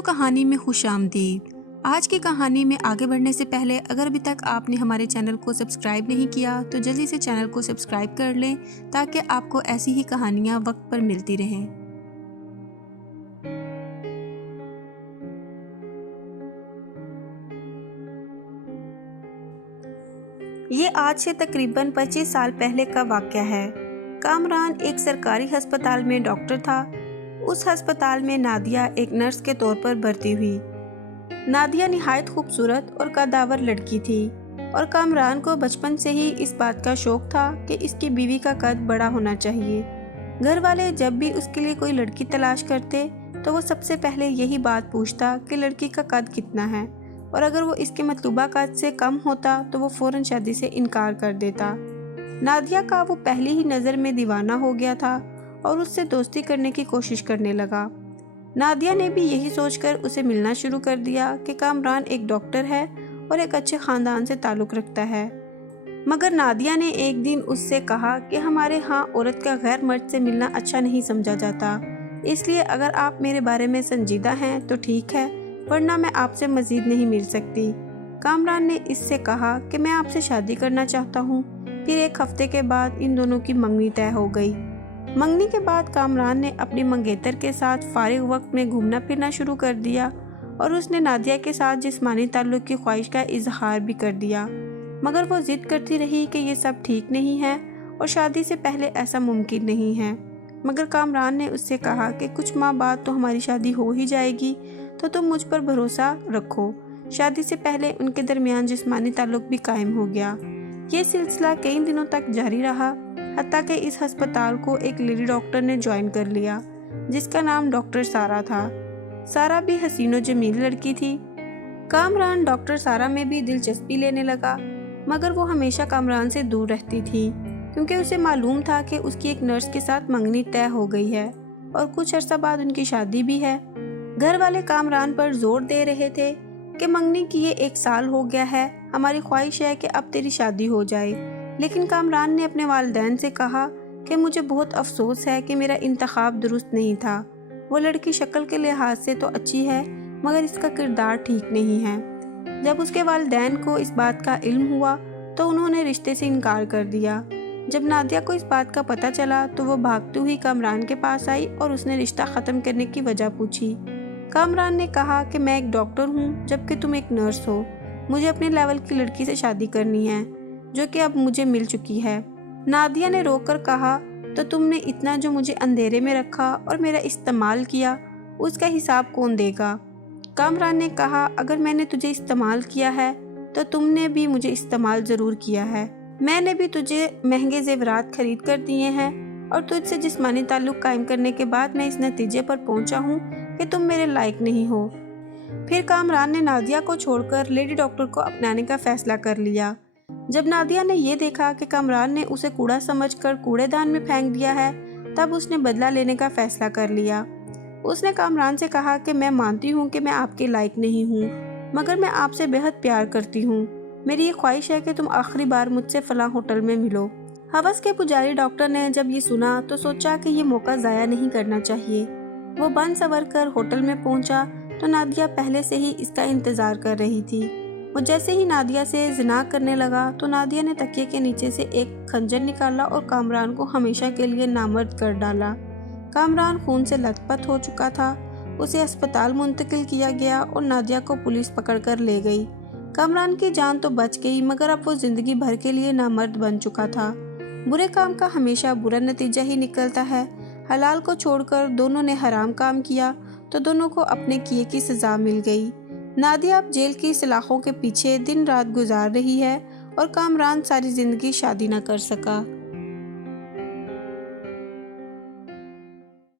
اردو کہانی میں خوش آمدید۔ آج کی کہانی میں آگے بڑھنے سے پہلے اگر ابھی تک آپ نے ہمارے چینل کو سبسکرائب نہیں کیا تو جلدی سے چینل کو سبسکرائب کر لیں تاکہ آپ کو ایسی ہی کہانیاں وقت پر ملتی رہیں۔ یہ آج سے تقریباً 25 سال پہلے کا واقعہ ہے۔ کامران ایک سرکاری ہسپتال میں ڈاکٹر تھا۔ اس ہسپتال میں نادیہ ایک نرس کے طور پر بھرتی ہوئی۔ نادیہ نہایت خوبصورت اور قداور لڑکی تھی اور کامران کو بچپن سے ہی اس بات کا شوق تھا کہ اس کی بیوی کا قد بڑا ہونا چاہیے۔ گھر والے جب بھی اس کے لیے کوئی لڑکی تلاش کرتے تو وہ سب سے پہلے یہی بات پوچھتا کہ لڑکی کا قد کتنا ہے، اور اگر وہ اس کے مطلوبہ قد سے کم ہوتا تو وہ فوراً شادی سے انکار کر دیتا۔ نادیہ کا وہ پہلی ہی نظر میں دیوانہ ہو گیا تھا اور اس سے دوستی کرنے کی کوشش کرنے لگا۔ نادیہ نے بھی یہی سوچ کر اسے ملنا شروع کر دیا کہ کامران ایک ڈاکٹر ہے اور ایک اچھے خاندان سے تعلق رکھتا ہے۔ مگر نادیہ نے ایک دن اس سے کہا کہ ہمارے ہاں عورت کا غیر مرد سے ملنا اچھا نہیں سمجھا جاتا، اس لیے اگر آپ میرے بارے میں سنجیدہ ہیں تو ٹھیک ہے، ورنہ میں آپ سے مزید نہیں مل سکتی۔ کامران نے اس سے کہا کہ میں آپ سے شادی کرنا چاہتا ہوں۔ پھر ایک ہفتے کے بعد ان دونوں کی منگنی طے ہو گئی۔ منگنی کے بعد کامران نے اپنی منگیتر کے ساتھ فارغ وقت میں گھومنا پھرنا شروع کر دیا اور اس نے نادیہ کے ساتھ جسمانی تعلق کی خواہش کا اظہار بھی کر دیا، مگر وہ ضد کرتی رہی کہ یہ سب ٹھیک نہیں ہے اور شادی سے پہلے ایسا ممکن نہیں ہے۔ مگر کامران نے اس سے کہا کہ کچھ ماہ بعد تو ہماری شادی ہو ہی جائے گی، تو تم مجھ پر بھروسہ رکھو۔ شادی سے پہلے ان کے درمیان جسمانی تعلق بھی قائم ہو گیا۔ یہ سلسلہ کئی دنوں تک جاری رہا، حتیٰ کہ اس ہسپتال کو ایک لیڈی ڈاکٹر نے جوائن کر لیا جس کا نام ڈاکٹر سارا تھا۔ سارا بھی حسین و جمیل لڑکی تھی۔ کامران ڈاکٹر سارا میں بھی دلچسپی لینے لگا، مگر وہ ہمیشہ کامران سے دور رہتی تھی کیونکہ اسے معلوم تھا کہ اس کی ایک نرس کے ساتھ منگنی طے ہو گئی ہے اور کچھ عرصہ بعد ان کی شادی بھی ہے۔ گھر والے کامران پر زور دے رہے تھے کہ منگنی کیے 1 سال ہو گیا ہے، ہماری خواہش ہے کہ اب تیری شادی ہو جائے۔ لیکن کامران نے اپنے والدین سے کہا کہ مجھے بہت افسوس ہے کہ میرا انتخاب درست نہیں تھا۔ وہ لڑکی شکل کے لحاظ سے تو اچھی ہے مگر اس کا کردار ٹھیک نہیں ہے۔ جب اس کے والدین کو اس بات کا علم ہوا تو انہوں نے رشتے سے انکار کر دیا۔ جب نادیہ کو اس بات کا پتہ چلا تو وہ بھاگتی ہوئی کامران کے پاس آئی اور اس نے رشتہ ختم کرنے کی وجہ پوچھی۔ کامران نے کہا کہ میں ایک ڈاکٹر ہوں جبکہ تم ایک نرس ہو، مجھے اپنے لیول کی لڑکی سے شادی کرنی ہے جو کہ اب مجھے مل چکی ہے۔ نادیہ نے رو کر کہا تو تم نے اتنا جو مجھے اندھیرے میں رکھا اور میرا استعمال کیا، اس کا حساب کون دے گا؟ کامران نے کہا اگر میں نے تجھے استعمال کیا ہے تو تم نے بھی مجھے استعمال ضرور کیا ہے۔ میں نے بھی تجھے مہنگے زیورات خرید کر دیے ہیں اور تجھ سے جسمانی تعلق قائم کرنے کے بعد میں اس نتیجے پر پہنچا ہوں کہ تم میرے لائق نہیں ہو۔ پھر کامران نے نادیہ کو چھوڑ کر لیڈی ڈاکٹر کو اپنانے کا فیصلہ کر لیا۔ جب نادیہ نے یہ دیکھا کہ کامران نے اسے کوڑا سمجھ کر کوڑے دان میں پھینک دیا ہے تب اس نے بدلہ لینے کا فیصلہ کر لیا۔ اس نے کامران سے کہا کہ میں مانتی ہوں کہ میں آپ کے لائق نہیں ہوں، مگر میں آپ سے بہت پیار کرتی ہوں۔ میری یہ خواہش ہے کہ تم آخری بار مجھ سے فلاں ہوٹل میں ملو۔ ہوس کے پجاری ڈاکٹر نے جب یہ سنا تو سوچا کہ یہ موقع ضائع نہیں کرنا چاہیے۔ وہ بن سنور کر ہوٹل میں پہنچا تو نادیہ پہلے سے ہی اس کا انتظار کر رہی تھی۔ وہ جیسے ہی نادیہ سے زنا کرنے لگا تو نادیہ نے تکیے کے نیچے سے ایک خنجر نکالا اور کامران کو ہمیشہ کے لیے نامرد کر ڈالا۔ کامران خون سے لت پت ہو چکا تھا۔ اسے اسپتال منتقل کیا گیا اور نادیہ کو پولیس پکڑ کر لے گئی۔ کامران کی جان تو بچ گئی مگر اب وہ زندگی بھر کے لیے نامرد بن چکا تھا۔ برے کام کا ہمیشہ برا نتیجہ ہی نکلتا ہے۔ حلال کو چھوڑ کر دونوں نے حرام کام کیا تو دونوں کو اپنے کیے کی سزا مل گئی۔ نادیہ اب جیل کی سلاخوں کے پیچھے دن رات گزار رہی ہے اور کامران ساری زندگی شادی نہ کر سکا۔